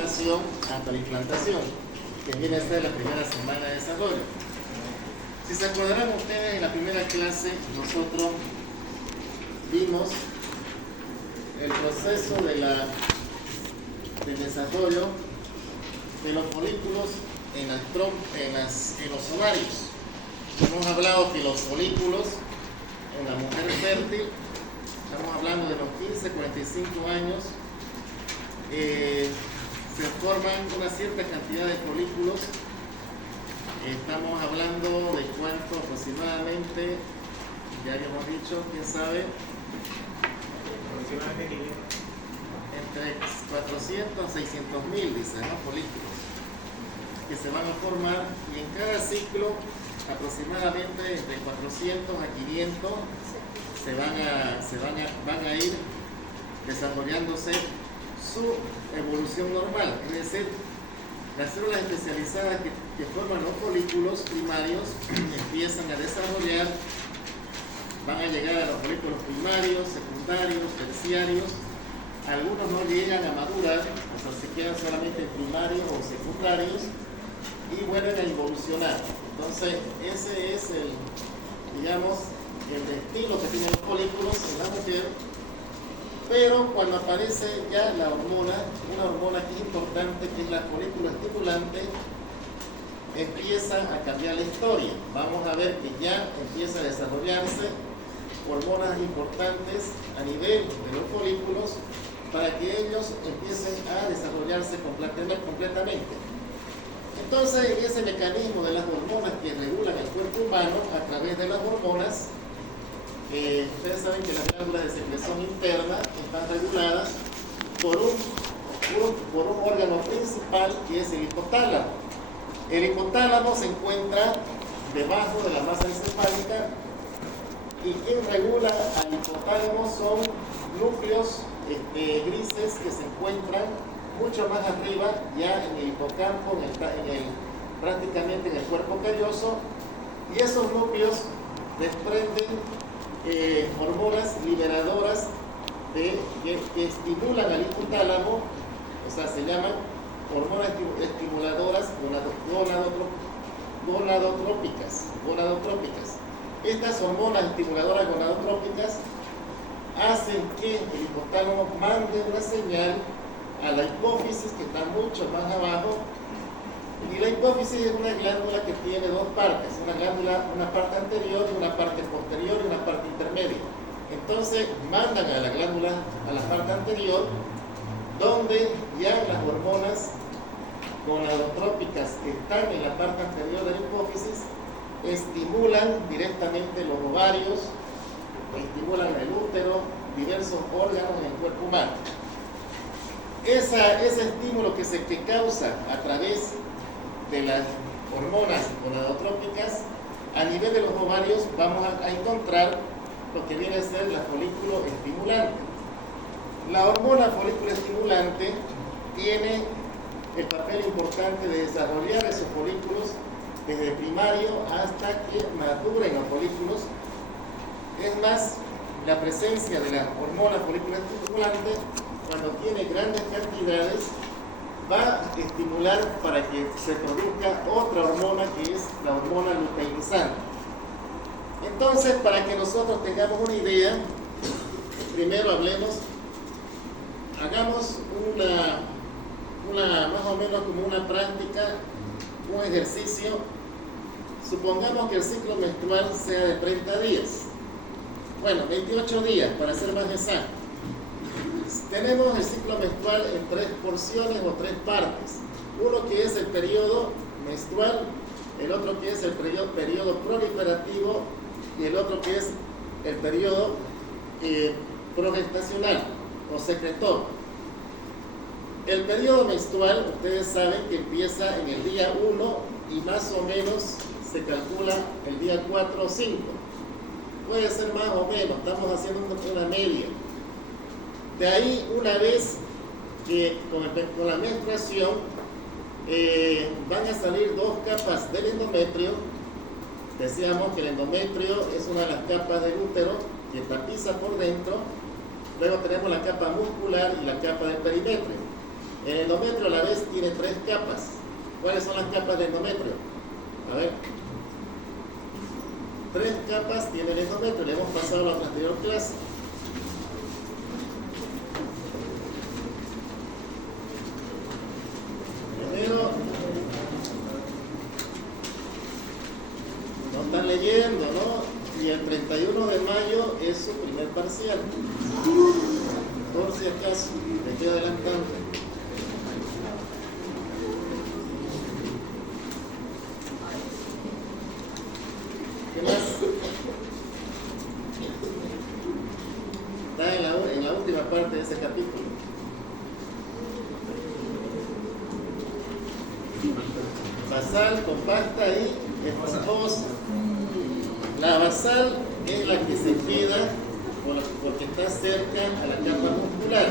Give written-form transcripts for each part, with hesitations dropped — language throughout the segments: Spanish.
gestación hasta la implantación, que viene a ser la primera semana de desarrollo. Si se acordarán ustedes, en la primera clase nosotros vimos el proceso del desarrollo de los folículos en los ovarios. Hemos hablado que los folículos en la mujer fértil, estamos hablando de los 15-45 años, se forman una cierta cantidad de folículos. Estamos hablando de cuánto aproximadamente, ya habíamos dicho, quién sabe, entre 400 a 600 mil, dicen, ¿no? Folículos que se van a formar, y en cada ciclo aproximadamente de 400 a 500 van a ir desarrollándose su evolución normal, es decir, las células especializadas que forman los folículos primarios empiezan a desarrollar, van a llegar a los folículos primarios, secundarios, terciarios. Algunos no llegan a madurar, o sea, se quedan solamente primarios o secundarios y vuelven a evolucionar. Entonces, ese es el destino que tienen los folículos en la mujer. Pero cuando aparece ya la hormona, una hormona que es importante, que es la folículo estimulante, empieza a cambiar la historia. Vamos a ver que ya empieza a desarrollarse hormonas importantes a nivel de los folículos para que ellos empiecen a desarrollarse completamente. Entonces, en ese mecanismo de las hormonas que regulan el cuerpo humano a través de las hormonas, ustedes saben que las glándulas de secreción interna están reguladas por un órgano principal que es el hipotálamo. El hipotálamo se encuentra debajo de la masa encefálica, y quien regula al hipotálamo son núcleos grises que se encuentran mucho más arriba, ya en el hipocampo, prácticamente en el cuerpo calloso, y esos núcleos desprenden hormonas liberadoras que estimulan al hipotálamo, o sea, se llaman hormonas estimuladoras gonadotrópicas. Estas hormonas estimuladoras gonadotrópicas hacen que el hipotálamo mande una señal a la hipófisis, que está mucho más abajo, y la hipófisis es una glándula que tiene dos partes, una parte anterior y una parte posterior y una parte intermedia. Entonces mandan a la glándula, a la parte anterior, donde ya las hormonas gonadotrópicas que están en la parte anterior de la hipófisis estimulan directamente los ovarios, estimulan el útero, diversos órganos en el cuerpo humano. Ese estímulo que causa a través de las hormonas gonadotrópicas, a nivel de los ovarios vamos a encontrar lo que viene a ser la folículo estimulante. La hormona folículo estimulante tiene el papel importante de desarrollar esos folículos desde primario hasta que maduren los folículos. Es más, la presencia de la hormona folículo estimulante, cuando tiene grandes cantidades, va a estimular para que se produzca otra hormona, que es la hormona luteinizante. Entonces, para que nosotros tengamos una idea, primero hagamos más o menos como una práctica, un ejercicio. Supongamos que el ciclo menstrual sea de 30 días. Bueno, 28 días para ser más exacto. Tenemos el ciclo menstrual en 3 porciones o 3 partes. Uno que es el periodo menstrual, el otro que es el periodo proliferativo y el otro que es el periodo progestacional o secretor. El periodo menstrual, ustedes saben que empieza en el día 1 y más o menos se calcula el día 4 o 5. Puede ser más o menos, estamos haciendo una media. De ahí, una vez que con la menstruación van a salir 2 capas del endometrio. Decíamos que el endometrio es una de las capas del útero que tapiza por dentro. Luego tenemos la capa muscular y la capa del perimetrio. El endometrio a la vez tiene 3 capas. ¿Cuáles son las capas del endometrio? A ver. 3 capas tiene el endometrio. Le hemos pasado a la anterior clase. Primero, no están leyendo, ¿no? Y el 31 de mayo es su primer parcial. Por si acaso, me estoy adelantando. ¿Qué más? Está en la última parte de ese capítulo. Basal, compacta y esponjosa. La basal es la que se queda porque está cerca a la capa muscular.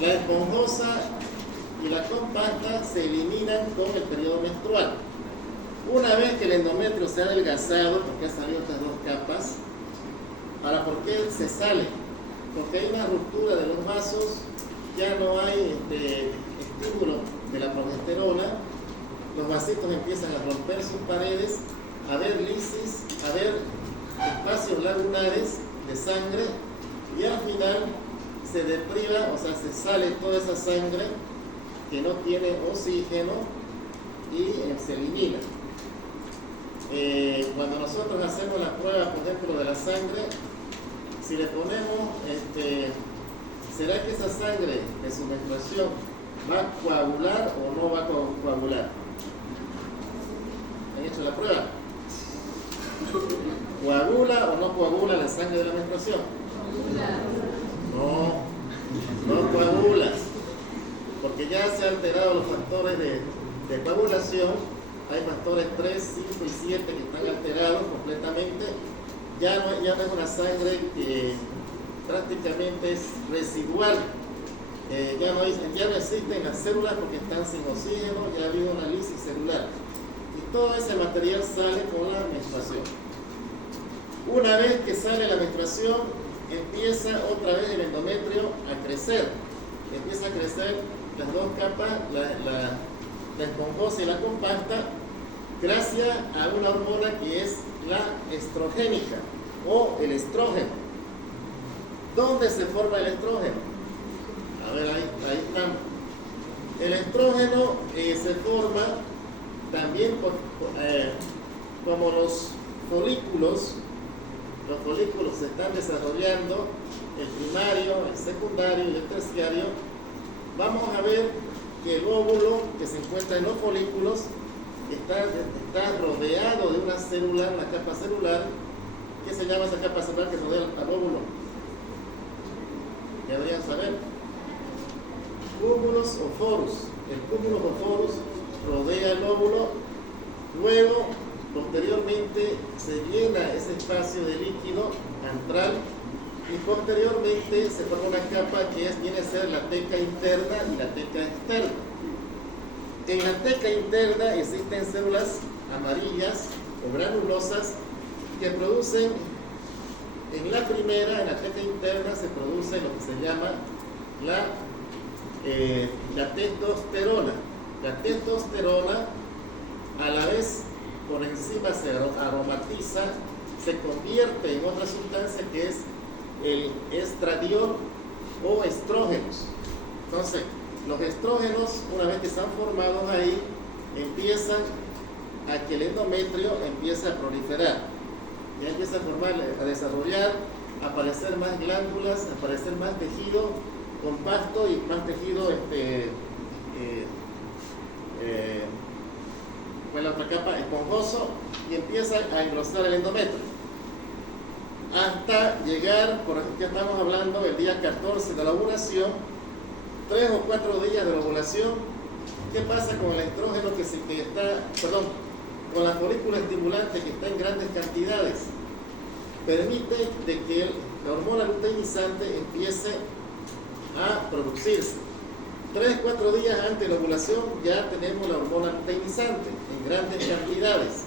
La esponjosa y la compacta se eliminan con el periodo menstrual. Una vez que el endometrio se ha adelgazado, porque ha salido estas 2 capas, ahora, ¿por qué se sale? Porque hay una ruptura de los vasos, ya no hay estímulo de la progesterona, los vasitos empiezan a romper sus paredes, a haber lisis, a haber espacios lagunares de sangre, y al final se depriva, o sea, se sale toda esa sangre que no tiene oxígeno y se elimina. Cuando nosotros hacemos la prueba, por ejemplo, de la sangre, si le ponemos, ¿será que esa sangre de su menstruación va a coagular o no va a coagular? ¿Han hecho la prueba? ¿Coagula o no coagula la sangre de la menstruación? No coagula, porque ya se han alterado los factores de coagulación. Hay factores 3, 5 y 7 que están alterados completamente. Ya no es una sangre que prácticamente es residual. Ya no existen las células porque están sin oxígeno, ya ha habido una lisis celular. Y todo ese material sale con la menstruación. Una vez que sale la menstruación, empieza otra vez el endometrio a crecer. Empieza a crecer las 2 capas, la esponjosa y la compacta, gracias a una hormona que es la estrogénica o el estrógeno. ¿Dónde se forma el estrógeno? A ver, ahí estamos. El estrógeno se forma también como los folículos se están desarrollando, el primario, el secundario y el terciario. Vamos a ver que el óvulo que se encuentra en los folículos está rodeado de una célula, una capa celular. ¿Qué se llama esa capa celular que rodea al óvulo? Deberían saber. Cúmulos o forus. El cúmulo o forus rodea el óvulo. Luego, posteriormente, se llena ese espacio de líquido antral y posteriormente se forma una capa que viene a ser la teca interna y la teca externa. En la teca interna existen células amarillas o granulosas que producen, en la primera, en la teca interna, se produce lo que se llama la testosterona. La testosterona, a la vez, por encima se aromatiza, se convierte en otra sustancia que es el estradiol o estrógenos. Entonces, los estrógenos, una vez que están formados ahí, empiezan a que el endometrio empiece a proliferar. Ya empieza a formar, a desarrollar, a aparecer más glándulas, a aparecer más tejido compacto y más tejido, con la otra capa esponjoso, y empieza a engrosar el endometrio. Hasta llegar, por ejemplo, ya estamos hablando del día 14 de la ovulación, 3 o 4 días de la ovulación. ¿Qué pasa con el estrógeno con la folícula estimulante que está en grandes cantidades? Permite de que la hormona luteinizante empiece a producirse. 3 o 4 días antes de la ovulación ya tenemos la hormona luteinizante en grandes cantidades.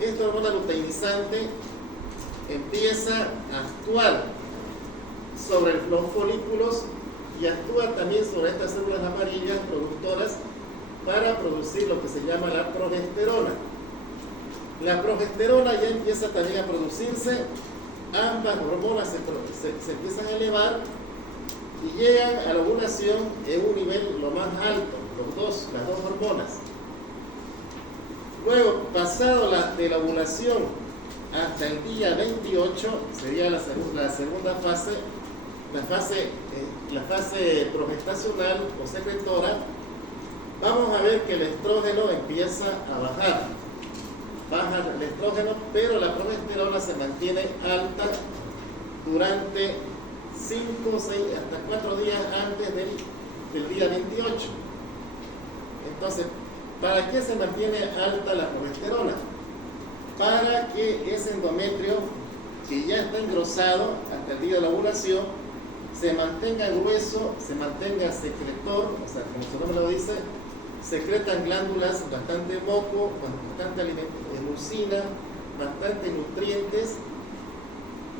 Esta hormona luteinizante empieza a actuar sobre los folículos y actúa también sobre estas células amarillas productoras para producir lo que se llama la progesterona. La progesterona ya empieza también a producirse, ambas hormonas se empiezan a elevar y llegan a la ovulación en un nivel lo más alto, las dos hormonas. Luego, pasado de la ovulación hasta el día 28, sería la segunda fase, la fase progestacional o secretora. Vamos a ver que el estrógeno empieza a bajar. Baja el estrógeno, pero la progesterona se mantiene alta durante 5, 6, hasta 4 días antes del día 28. Entonces, ¿para qué se mantiene alta la progesterona? Para que ese endometrio, que ya está engrosado hasta el día de la ovulación, se mantenga grueso, se mantenga secretor, o sea, como su nombre lo dice, secretan glándulas bastante moco, bastante mucina, bastante nutrientes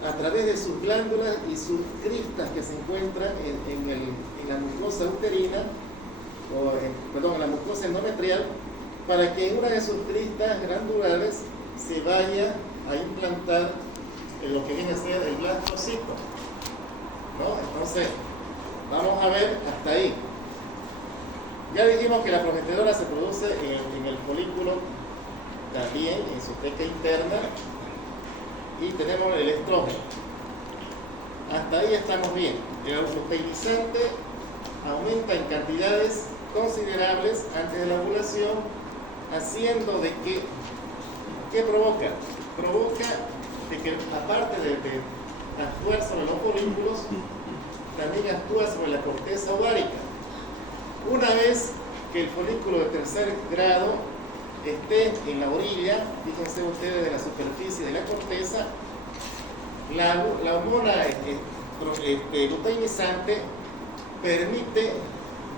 a través de sus glándulas y sus cristas que se encuentran en la mucosa uterina, en la mucosa endometrial, para que en una de sus cristas glandulares se vaya a implantar lo que viene a ser el blastocito, ¿no? Entonces, vamos a ver hasta ahí. Ya dijimos que la progesterona se produce en el folículo también, en su teca interna, y tenemos el estrógeno. Hasta ahí estamos bien. El luteinizante aumenta en cantidades considerables antes de la ovulación, haciendo de que, ¿qué provoca? Provoca de que, aparte de actuar sobre los folículos, también actúa sobre la corteza ovárica. Una vez que el folículo de tercer grado esté en la orilla, fíjense ustedes, de la superficie de la corteza, la hormona luteinizante permite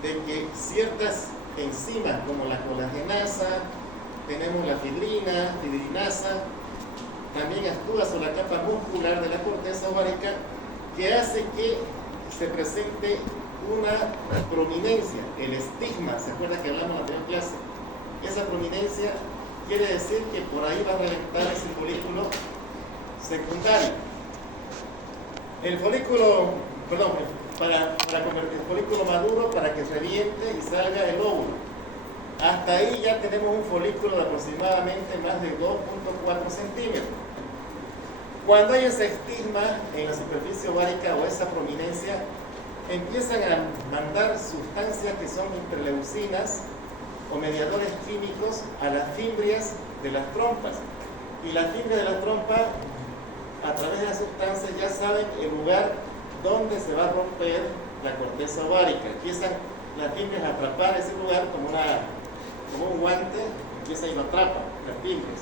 de que ciertas enzimas como la colagenasa, tenemos la fibrinasa, también actúa sobre la capa muscular de la corteza ovárica, que hace que se presente una prominencia, el estigma. ¿Se acuerda que hablamos en la anterior clase? Esa prominencia quiere decir que por ahí va a reventar ese folículo secundario. El folículo, para convertir el folículo maduro, para que reviente y salga el óvulo. Hasta ahí ya tenemos un folículo de aproximadamente más de 2.4 centímetros. Cuando hay ese estigma en la superficie ovárica o esa prominencia, empiezan a mandar sustancias que son interleucinas o mediadores químicos a las fimbrias de las trompas. Y las fimbrias de la trompa, a través de las sustancias, ya saben el lugar donde se va a romper la corteza ovárica. Empiezan las fimbrias a atrapar ese lugar como un guante, empieza y lo atrapa, las fimbrias.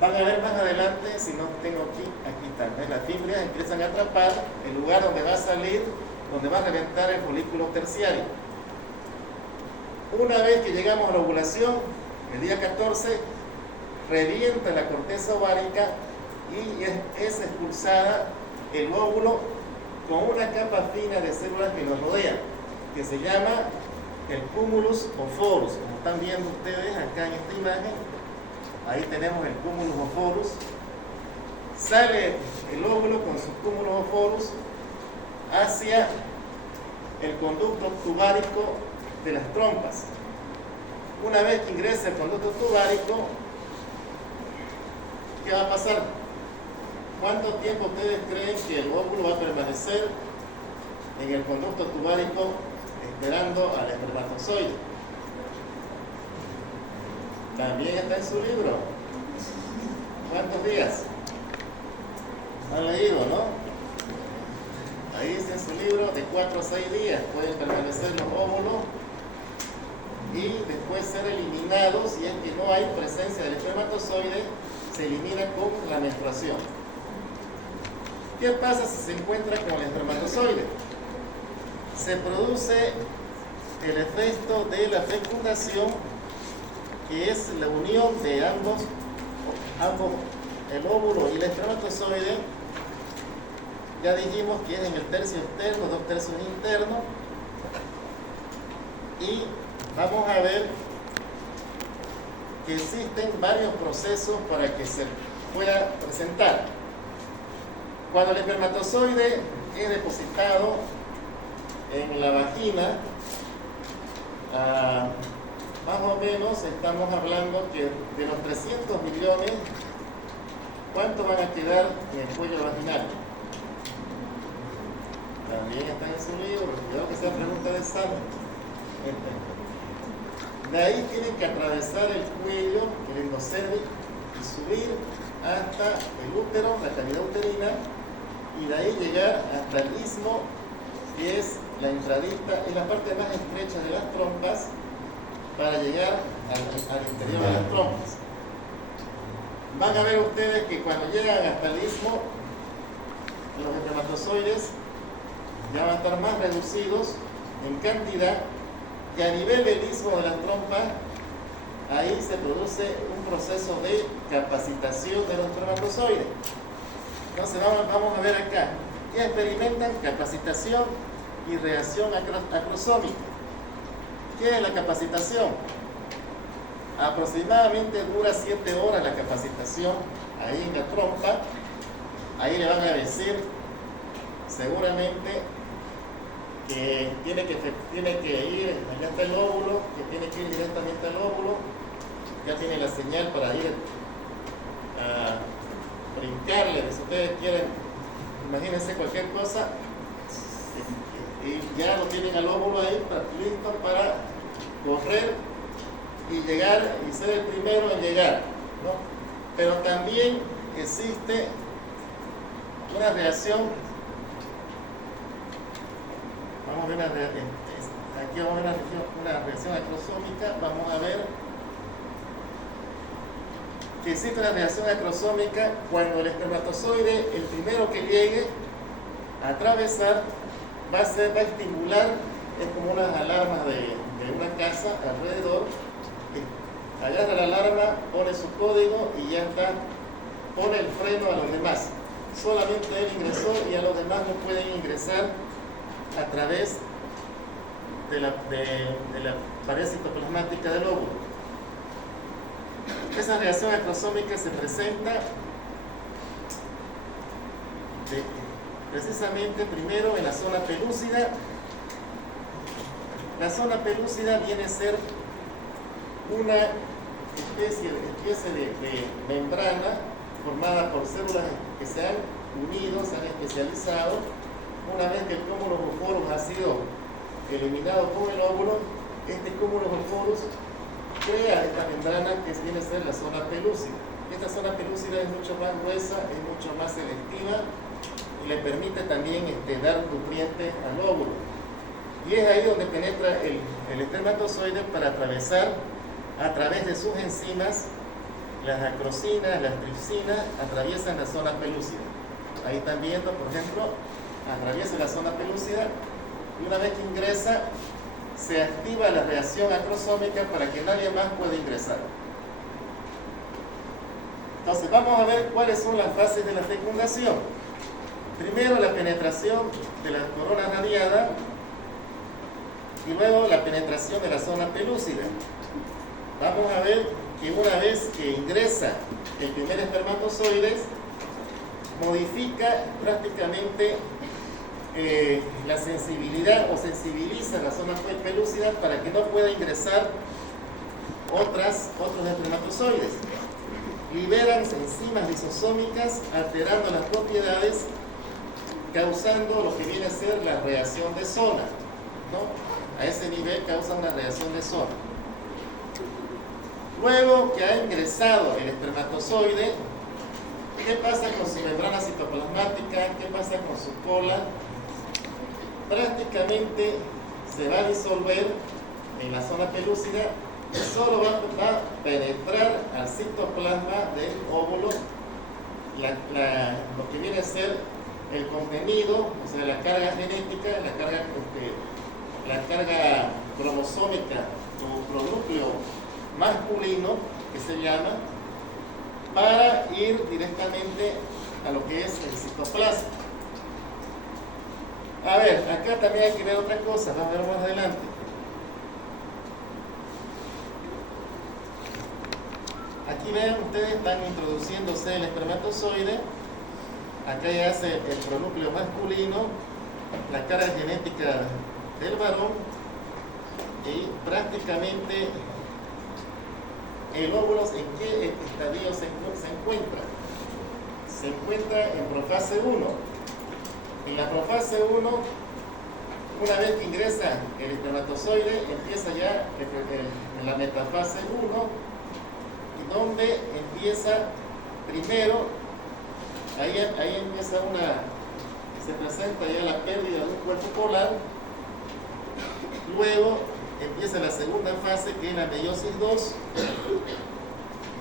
Van a ver más adelante, si no tengo aquí están, ¿ves? Las fimbrias empiezan a atrapar el lugar donde va a salir, donde va a reventar el folículo terciario. Una vez que llegamos a la ovulación, el día 14, revienta la corteza ovárica y es expulsada el óvulo con una capa fina de células que lo rodean, que se llama el cúmulus oforus. Como están viendo ustedes acá en esta imagen, ahí tenemos el cúmulus oforus. Sale el óvulo con sus cúmulus oforus hacia el conducto tubárico de las trompas. Una vez que ingrese el conducto tubárico, ¿qué va a pasar? ¿Cuánto tiempo ustedes creen que el óvulo va a permanecer en el conducto tubárico esperando al espermatozoide? También está en su libro. ¿Cuántos días? Han leído, ¿no? Ahí dice en su libro, de 4 a 6 días pueden permanecer los óvulos y después ser eliminados. Si es que no hay presencia del espermatozoide, se elimina con la menstruación. ¿Qué pasa si se encuentra con el espermatozoide? Se produce el efecto de la fecundación, que es la unión de ambos, el óvulo y el espermatozoide, ya dijimos que es en el tercio externo, 2/3 interno. Y vamos a ver que existen varios procesos para que se pueda presentar. Cuando el espermatozoide es depositado en la vagina, más o menos estamos hablando que de los 300 millones, ¿cuántos van a quedar en el cuello vaginal? También está en su libro, cuidado que sea pregunta de examen. De ahí tienen que atravesar el cuello, el endocérvix, y subir hasta el útero, la cavidad uterina, y de ahí llegar hasta el istmo, que es la intradicta, es la parte más estrecha de las trompas, para llegar al interior de las trompas. Van a ver ustedes que cuando llegan hasta el istmo, los espermatozoides ya van a estar más reducidos en cantidad, y a nivel del istmo de las trompas, ahí se produce un proceso de capacitación de los espermatozoides. Entonces vamos a ver acá, ¿qué experimentan? Capacitación y reacción acrosómica. ¿Qué es la capacitación? Aproximadamente dura 7 horas la capacitación ahí en la trompa. Ahí le van a decir seguramente que tiene que ir hasta el óvulo, que tiene que ir directamente al óvulo. Ya tiene la señal para ir a brincarle, si ustedes quieren, imagínense cualquier cosa, y ya lo tienen al óvulo ahí, listo para correr y llegar y ser el primero en llegar, ¿no? Pero también existe una reacción, vamos a ver aquí vamos a ver una reacción acrosómica. Vamos a ver que existe una reacción acrosómica cuando el espermatozoide, el primero que llegue a atravesar, va a estimular, es como unas alarmas de una casa alrededor. Agarra la alarma, pone su código y ya está, pone el freno a los demás. Solamente él ingresó y a los demás no pueden ingresar a través de la pared citoplasmática del óvulo. Esa reacción acrosómica se presenta precisamente primero en la zona pelúcida. La zona pelúcida viene a ser una especie de membrana formada por células que se han unido, se han especializado. Una vez que el cúmulo boforus ha sido eliminado con el óvulo, este cúmulo boforus crea esta membrana que viene a ser la zona pelúcida. Esta zona pelúcida es mucho más gruesa, es mucho más selectiva y le permite también dar nutrientes al óvulo. Y es ahí donde penetra el espermatozoide para atravesar a través de sus enzimas, las acrosinas, las tripsinas, atraviesan la zona pelúcida. Ahí están viendo, por ejemplo, atraviesa la zona pelúcida y una vez que ingresa, se activa la reacción acrosómica para que nadie más pueda ingresar. Entonces vamos a ver cuáles son las fases de la fecundación. Primero la penetración de la corona radiada y luego la penetración de la zona pelúcida. Vamos a ver que una vez que ingresa el primer espermatozoide, modifica prácticamente la sensibilidad o sensibiliza la zona pelúcida para que no pueda ingresar otros espermatozoides. Liberan enzimas lisosómicas alterando las propiedades, causando lo que viene a ser la reacción de zona, ¿no? A ese nivel causa una reacción de zona. Luego que ha ingresado el espermatozoide, ¿qué pasa con su membrana citoplasmática? ¿Qué pasa con su cola? Prácticamente se va a disolver en la zona pelúcida y solo va a penetrar al citoplasma del óvulo lo que viene a ser el contenido, o sea, la carga genética, la carga cromosómica o pronúcleo masculino, que se llama, para ir directamente a lo que es el citoplasma. A ver, acá también hay que ver otra cosa, vamos a ver más adelante. Aquí ven, ustedes están introduciéndose el espermatozoide. Acá ya hace el pronúcleo masculino, la carga genética del varón y prácticamente el óvulo en qué estadio se encuentra. Se encuentra en profase 1. En la profase 1, una vez que ingresa el espermatozoide, empieza ya en la metafase 1, donde empieza primero, ahí empieza se presenta ya la pérdida de un cuerpo polar. Luego empieza la segunda fase, que es la meiosis 2.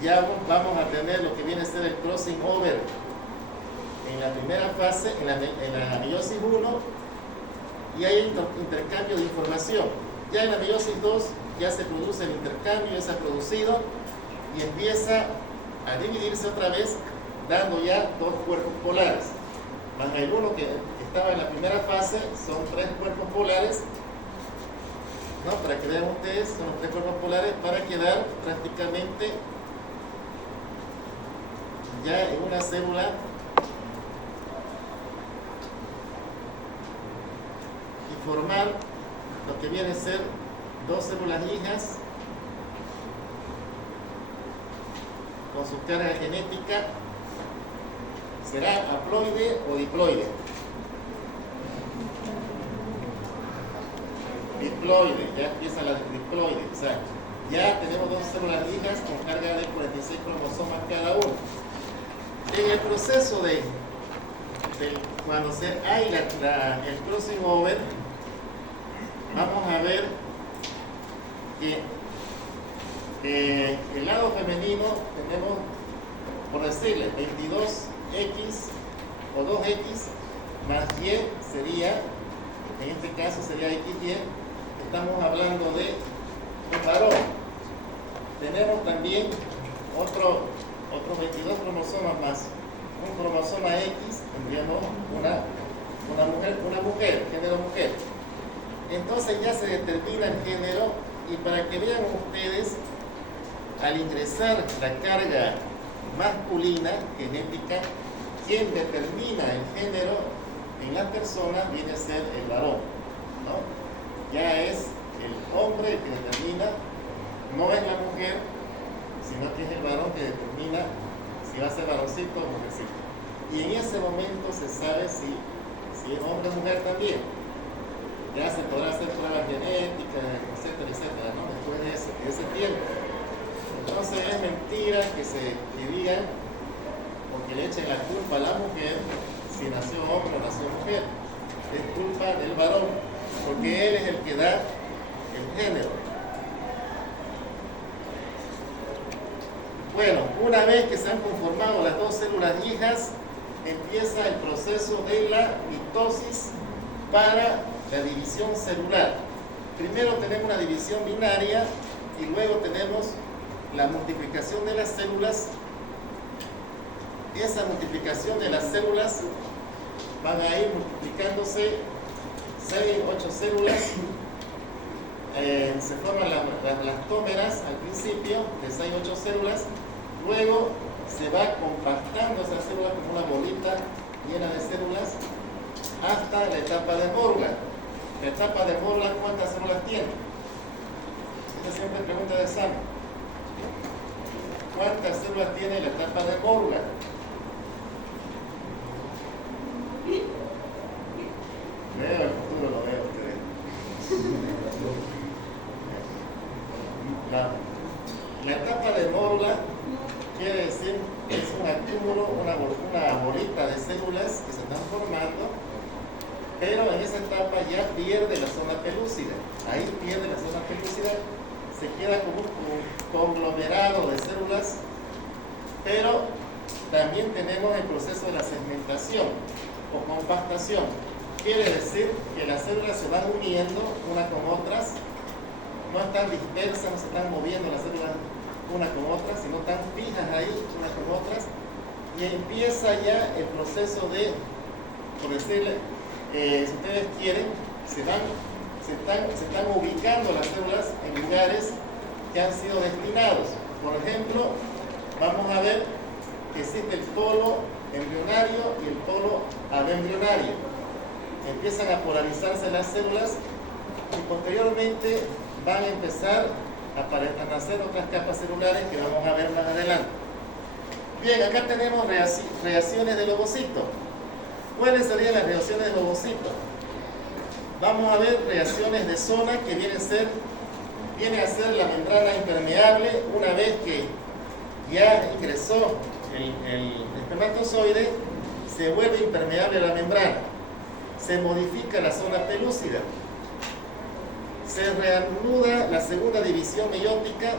Ya vamos a tener lo que viene a ser el crossing over en la primera fase, en la meiosis 1, y hay intercambio de información. Ya en la meiosis 2 ya se produce el intercambio, ya se ha producido y empieza a dividirse otra vez, dando ya 2 cuerpos polares. Más el uno que estaba en la primera fase, son 3 cuerpos polares, ¿no? Para que vean ustedes, son los 3 cuerpos polares para quedar prácticamente ya en una célula y formar lo que viene a ser 2 células hijas con su carga genética. Será haploide o diploide. Diploide, ya empieza la diploide, o sea, ya tenemos 2 células hijas con carga de 46 cromosomas cada uno. En el proceso cuando hay el crossing over, vamos a ver que el lado femenino tenemos, por decirle, 22X o 2X más Y sería, en este caso sería XY. Estamos hablando de un varón. Tenemos también otros 22 cromosomas más un cromosoma X, tendríamos una mujer, género mujer. Entonces ya se determina el género, y para que vean ustedes, al ingresar la carga masculina genética, quien determina el género en la persona viene a ser el varón, ¿no? Ya es el hombre el que determina, no es la mujer, sino que es el varón que determina si va a ser varoncito o mujercito. Y en ese momento se sabe si es hombre o mujer también. Ya se podrá hacer pruebas genéticas, etcétera, etcétera, ¿no? Después de ese tiempo. Entonces es mentira que digan, porque le echen la culpa a la mujer si nació hombre o nació mujer. Es culpa del varón, porque él es el que da el género. Bueno, una vez que se han conformado las 2 células hijas, empieza el proceso de la mitosis para la división celular. Primero tenemos una división binaria y luego tenemos la multiplicación de las células. Esa multiplicación de las células van a ir multiplicándose 6, 8 células. Se forman las tómeras al principio de 6, 8 células. Luego se va compactando esa célula como una bolita llena de células hasta la etapa de Morgan. La etapa de Morgan, ¿cuántas células tiene? Esta siempre es pregunta de examen. ¿Cuántas células tiene la etapa de Morgan? Veo el futuro, lo veo ustedes. La etapa de Morgan quiere decir que es un acúmulo, una bolita de células que se están formando, pero en esa etapa ya pierde la zona pelúcida. Ahí pierde la zona pelúcida, se queda como un conglomerado de células, pero también tenemos el proceso de la segmentación o compactación. Quiere decir que las células se van uniendo unas con otras, no están dispersas, no se están moviendo las células una con otras, sino están fijas ahí unas con otras, y empieza ya el proceso de, por decirle, si ustedes quieren, se están ubicando las células en lugares que han sido destinados. Por ejemplo, vamos a ver que existe el polo embrionario y el polo abembrionario. Empiezan a polarizarse las células y posteriormente van a empezar a nacer otras capas celulares que vamos a ver más adelante. Bien, acá tenemos reacciones del ovocito. ¿Cuáles serían las reacciones del ovocito? Vamos a ver reacciones de zona que viene a ser la membrana impermeable. Una vez que ya ingresó el espermatozoide, se vuelve impermeable la membrana, se modifica la zona pelúcida, se reanuda la segunda división meiótica,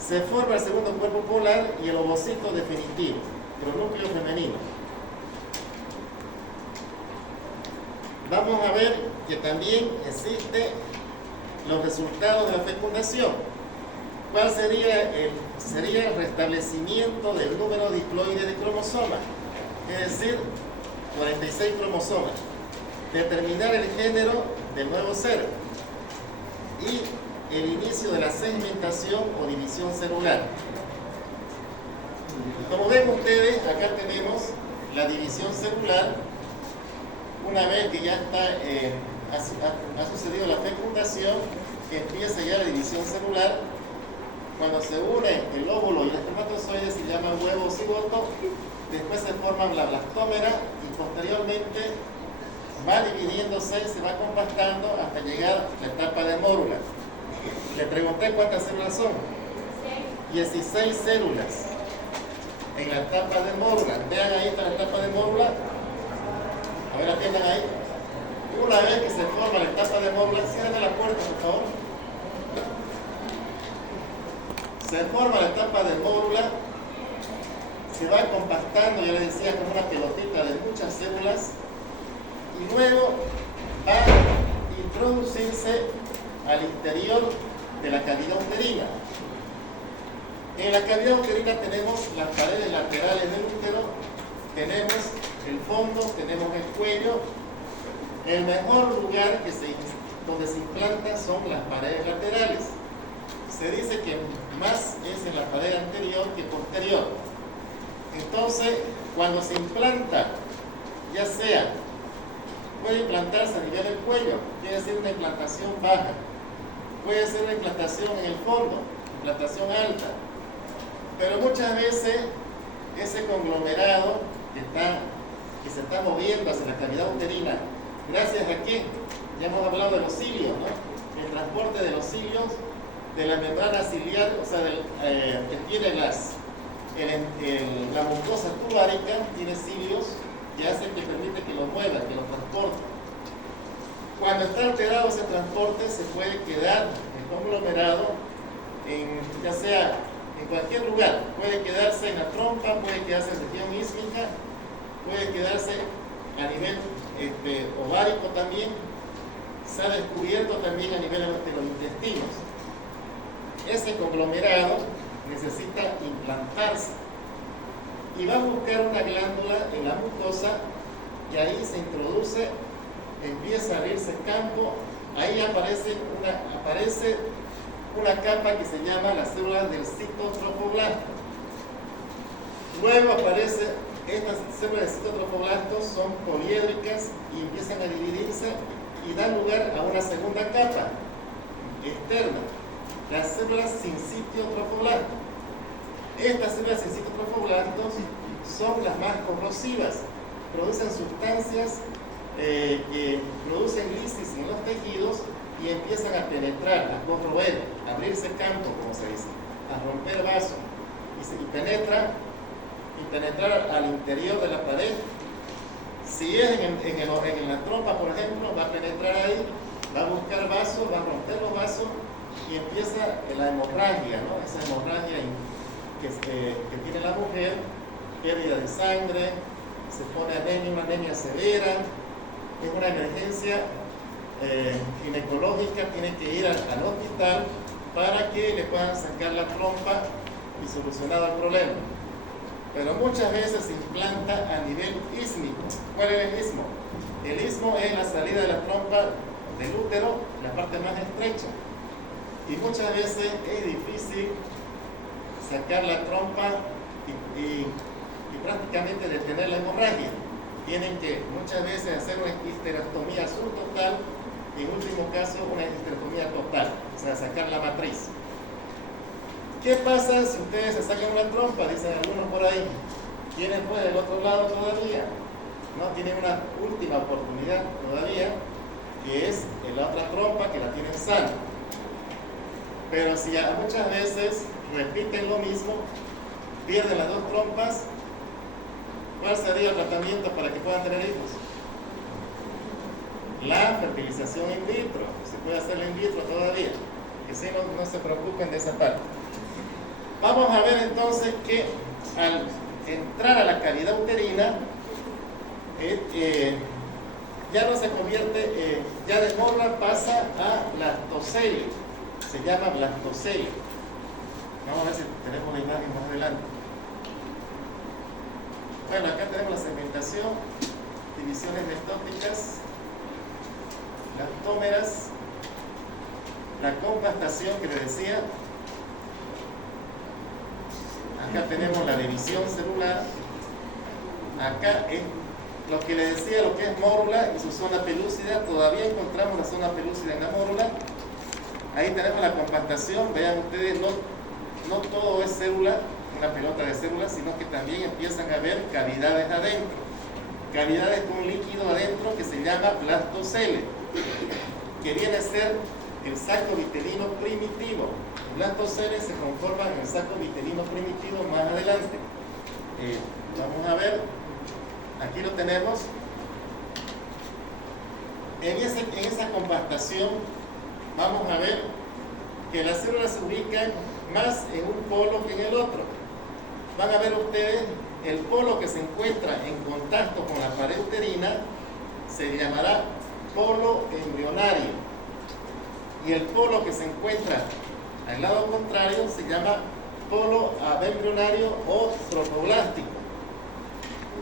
se forma el segundo cuerpo polar y el ovocito definitivo, el núcleo femenino. Vamos a ver que también existen los resultados de la fecundación. ¿Cuál sería el restablecimiento del número diploide de cromosomas? Es decir, 46 cromosomas. Determinar el género del nuevo ser y el inicio de la segmentación o división celular. Como ven ustedes, acá tenemos la división celular. Una vez que ya ha sucedido la fecundación, empieza ya la división celular. Cuando se une el óvulo y el espermatozoide se llama huevo cigoto. Después se forma la blastómera y posteriormente va dividiéndose, se va compactando hasta llegar a la etapa de mórula. Le pregunté cuántas células son. 16 células en la etapa de mórula. Vean ahí está la etapa de mórula. A ver, atiendan ahí. Una vez que se forma la etapa de mórula, cierren la puerta, por favor. Se forma la etapa de mórula, se va compactando, ya les decía, como una pelotita de muchas células, y luego va a introducirse al interior de la cavidad uterina. En la cavidad uterina tenemos las paredes laterales del útero, tenemos el fondo, tenemos el cuello. El mejor lugar donde se implanta son las paredes laterales. Se dice que más es en la pared anterior que posterior. Entonces, cuando se implanta, ya sea, puede implantarse a nivel del cuello, quiere decir una implantación baja, puede ser una implantación en el fondo, implantación alta, pero muchas veces ese conglomerado que se está moviendo hacia la cavidad uterina, gracias a que ya hemos hablado de los cilios, ¿no? El transporte de los cilios de la membrana ciliar, o sea, que tiene la mucosa tubárica, tiene cilios que hacen que permite que lo mueva, que lo transporte. Cuando está alterado ese transporte, se puede quedar el conglomerado ya sea en cualquier lugar. Puede quedarse en la trompa, puede quedarse en región ísmica, puede quedarse a nivel ovárico también. Se ha descubierto también a nivel de los intestinos. Ese conglomerado necesita implantarse y va a buscar una glándula en la mucosa y ahí se introduce, empieza a abrirse campo, ahí aparece una capa que se llama las células del citotrofoblasto. Luego aparece estas células de citotrofoblastos, son poliédricas y empiezan a dividirse y dan lugar a una segunda capa externa, las células sincitiotrofoblastos. Estas células sincitiotrofoblastos son las más corrosivas, producen sustancias que producen lisis en los tejidos y empiezan a penetrar, a corroer, a abrirse campo, como se dice, a romper vasos y penetrar al interior de la pared. Si es en la trompa, por ejemplo, va a penetrar ahí, va a buscar vasos, va a romper los vasos y empieza la hemorragia, ¿no? Esa hemorragia que tiene la mujer, pérdida de sangre, se pone anemia, una anemia severa, es una emergencia ginecológica, tiene que ir al hospital para que le puedan sacar la trompa y solucionar el problema. pero muchas veces se implanta a nivel ísmico. ¿Cuál es el istmo? El istmo es la salida de la trompa del útero, la parte más estrecha. Y muchas veces es difícil sacar la trompa y prácticamente detener la hemorragia. Tienen que muchas veces hacer una histerectomía subtotal y en último caso una histerectomía total, o sea, sacar la matriz. ¿Qué pasa si ustedes se sacan una trompa? Dicen algunos por ahí. ¿Tienen pues del otro lado todavía? No, tienen una última oportunidad todavía, que es la otra trompa que la tienen sana. Pero si muchas veces repiten lo mismo, pierden las dos trompas, ¿cuál sería el tratamiento para que puedan tener hijos? La fertilización in vitro. Se puede hacer in vitro todavía, que si no se preocupen de esa parte. Vamos a ver entonces que al entrar a la cavidad uterina, ya no se convierte, ya de mórula pasa a blastocele, se llama blastocele. Vamos a ver si tenemos la imagen más adelante. Bueno, acá tenemos la segmentación, divisiones mestóticas, blastómeras, la compastación que les decía. Acá tenemos la división celular. Acá es lo que les decía, lo que es mórula y su zona pelúcida. Todavía encontramos la zona pelúcida en la mórula. Ahí tenemos la compactación. Vean ustedes, no todo es célula, una pelota de células, sino que también empiezan a haber cavidades adentro. Cavidades con líquido adentro que se llama blastocele, que viene a ser el saco vitelino primitivo. Los blastoceles se conforman en el saco vitelino primitivo más adelante. Vamos a ver, aquí lo tenemos. En esa compactación vamos a ver que las células se ubican más en un polo que en el otro. Van a ver ustedes, el polo que se encuentra en contacto con la pared uterina se llamará polo embrionario, y el polo que se encuentra al lado contrario se llama polo abembrionario o tropoblástico.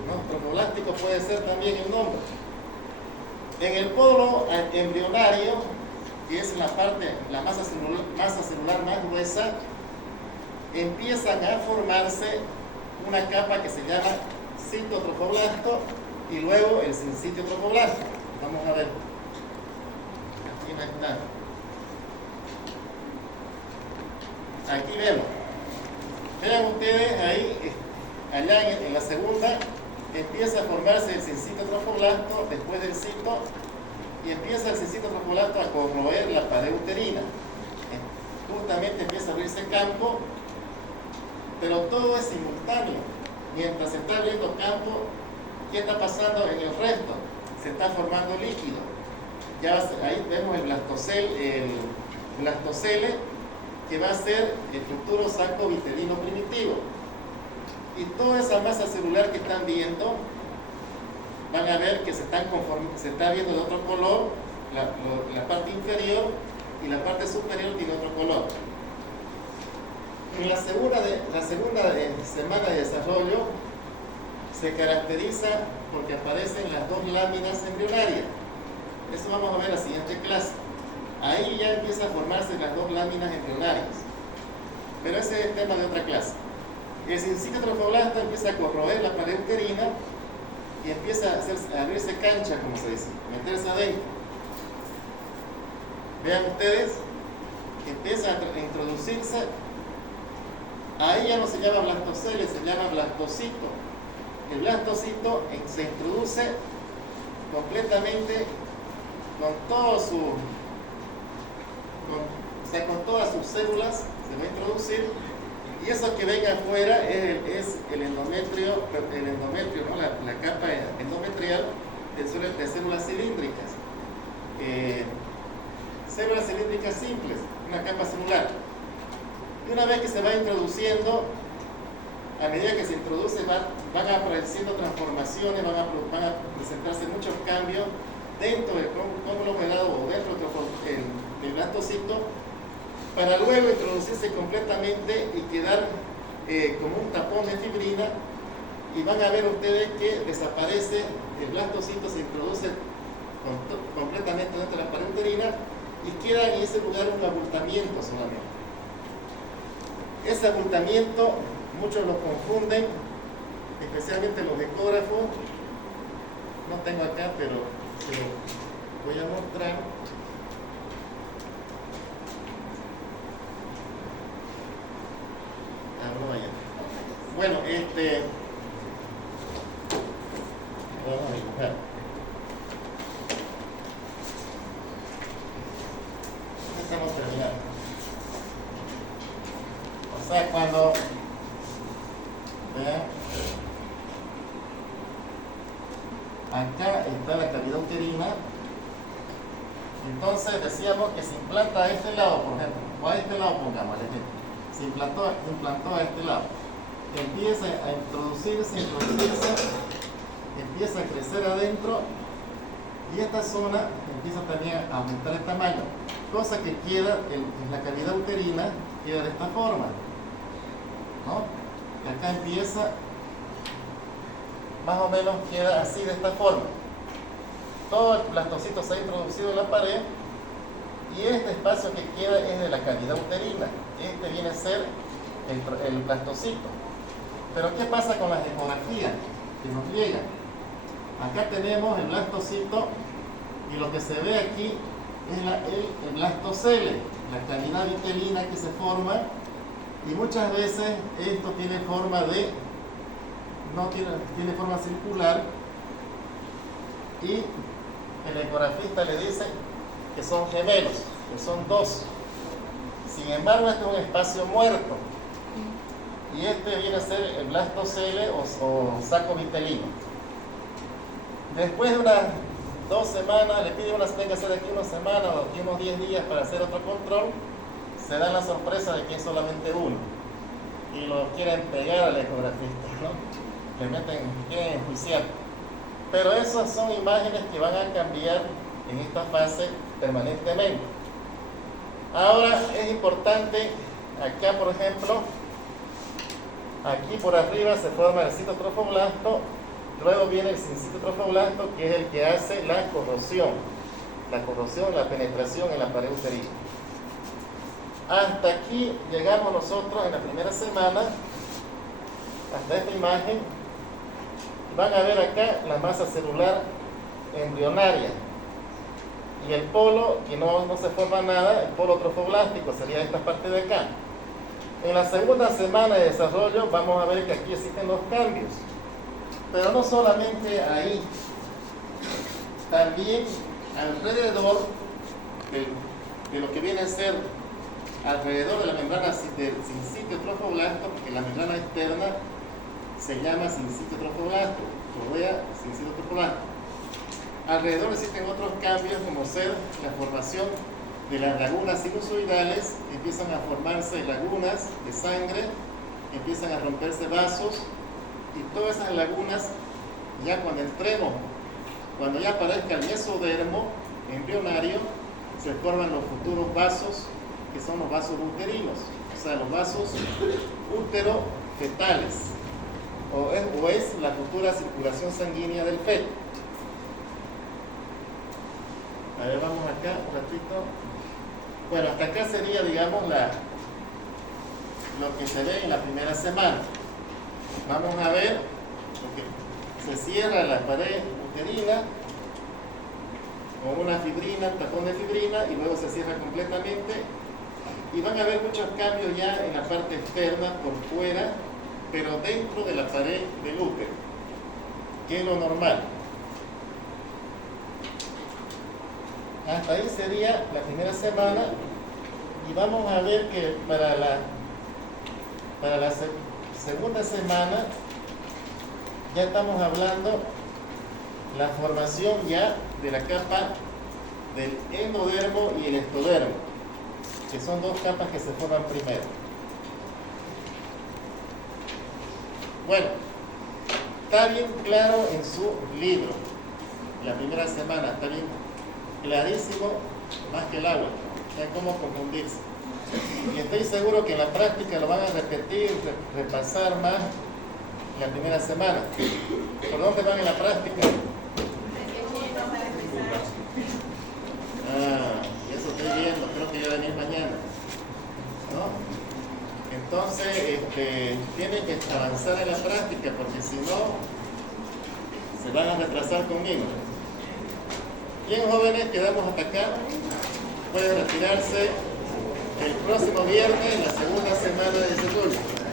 ¿No? Tropoblástico puede ser también el nombre. En el polo embrionario, que es la parte, la masa celular más gruesa, empiezan a formarse una capa que se llama citotropoblasto y luego el sincitio tropoblasto. Vamos a ver. Aquí no está. Aquí vemos. Vean ustedes ahí, allá en la segunda, empieza a formarse el sincitio tropoblasto después del cito, y empieza el sincitio tropoblasto a corroer la pared uterina. Justamente empieza a abrirse campo, pero todo es simultáneo. Mientras se está abriendo campo, ¿qué está pasando en el resto? Se está formando líquido. Ya ahí vemos el blastocele, que va a ser el futuro saco vitelino primitivo. Y toda esa masa celular que están viendo, van a ver que se está viendo de otro color, la parte inferior, y la parte superior tiene otro color. En la segunda semana de desarrollo se caracteriza porque aparecen las dos láminas embrionarias. Eso vamos a ver en la siguiente clase. Ahí ya empieza a formarse las dos láminas embrionarias. Pero ese es el tema de otra clase. El sincitio tropoblasto empieza a corroer la pared uterina y empieza a abrirse cancha, como se dice, meterse adentro. Vean ustedes, empieza a introducirse. Ahí ya no se llama blastocele, se llama blastocito. El blastocito se introduce completamente con todas sus células, se va a introducir, y eso que venga afuera es el endometrio, ¿no? la capa endometrial de células cilíndricas. Células cilíndricas simples, una capa celular. Y una vez que se va introduciendo, a medida que se introduce, van apareciendo transformaciones, van a presentarse muchos cambios dentro del conglomerado o dentro del blastocito, para luego introducirse completamente y quedar como un tapón de fibrina y van a ver ustedes que desaparece, el blastocito se introduce completamente dentro de la pared uterina y queda en ese lugar un abultamiento solamente. Ese abultamiento muchos lo confunden, especialmente los ecógrafos. No tengo acá, pero se lo voy a mostrar. No vaya. Bueno, vamos a dibujar. Estamos terminando. O sea, cuando vean, acá está la cavidad uterina. Entonces decíamos que se implanta a este lado, por ejemplo, o a este lado pongamos el ejemplo. Se implantó a este lado. Empieza a introducirse, empieza a crecer adentro y esta zona empieza también a aumentar el tamaño, cosa que queda en la cavidad uterina, queda de esta forma, ¿no? Y acá empieza, más o menos queda así, de esta forma. Todo el blastocito se ha introducido en la pared y este espacio que queda es de la cavidad uterina. Este viene a ser el blastocito. Pero ¿qué pasa con las ecografías que nos llegan? Acá tenemos el blastocito y lo que se ve aquí es el blastocele, la cavidad uterina que se forma, y muchas veces esto tiene forma de, no tiene forma circular, y el ecografista le dice que son gemelos, que son dos. Sin embargo, este es un espacio muerto y este viene a ser el blastocele o saco vitelino. Después de unas 2 semanas, le pide venga a hacer aquí una semana o aquí unos 10 días para hacer otro control, se dan la sorpresa de que es solamente uno y lo quieren pegar al ecografista, ¿no? Quieren enjuiciar. Pero esas son imágenes que van a cambiar en esta fase permanentemente. Ahora es importante, acá por ejemplo, aquí por arriba se forma el citotrofoblasto, luego viene el sincitotrofoblasto, que es el que hace la corrosión, la penetración en la pared uterina. Hasta aquí llegamos nosotros en la primera semana, hasta esta imagen. Van a ver acá la masa celular embrionaria y el polo, que no se forma nada, el polo trofoblástico sería esta parte de acá. En la segunda semana de desarrollo vamos a ver que aquí existen los cambios, pero no solamente ahí, también alrededor de lo que viene a ser alrededor de la membrana del sincitotrofoblasto, porque la membrana externa se llama sincitotrofoblasto, rodea sincitotrofoblasto. Alrededor existen otros cambios, como ser la formación de las lagunas sinusoidales, empiezan a formarse lagunas de sangre, empiezan a romperse vasos, y todas esas lagunas, ya cuando ya aparezca el mesodermo embrionario, se forman los futuros vasos, que son los vasos uterinos, o sea, los vasos útero-fetales, o es la futura circulación sanguínea del feto. A ver, vamos acá un ratito. Bueno, hasta acá sería, digamos, lo que se ve en la primera semana. Vamos a ver, porque se cierra la pared uterina con una fibrina, un tapón de fibrina, y luego se cierra completamente. Y van a haber muchos cambios ya en la parte externa, por fuera, pero dentro de la pared del útero, que es lo normal. Hasta ahí sería la primera semana, y vamos a ver que para la segunda semana ya estamos hablando la formación ya de la capa del endodermo y el ectodermo, que son dos capas que se forman primero. Bueno, está bien claro en su libro, la primera semana, está bien clarísimo, más que el agua, no hay cómo confundirse. Y estoy seguro que en la práctica lo van a repetir, repasar más, la primera semana. ¿Por dónde van en la práctica? Ah, y eso estoy viendo, creo que ya venir mañana, ¿no? Entonces, tienen que avanzar en la práctica, porque si no, se van a retrasar conmigo. Bien, jóvenes, quedamos hasta acá. Pueden retirarse el próximo viernes, la segunda semana de julio.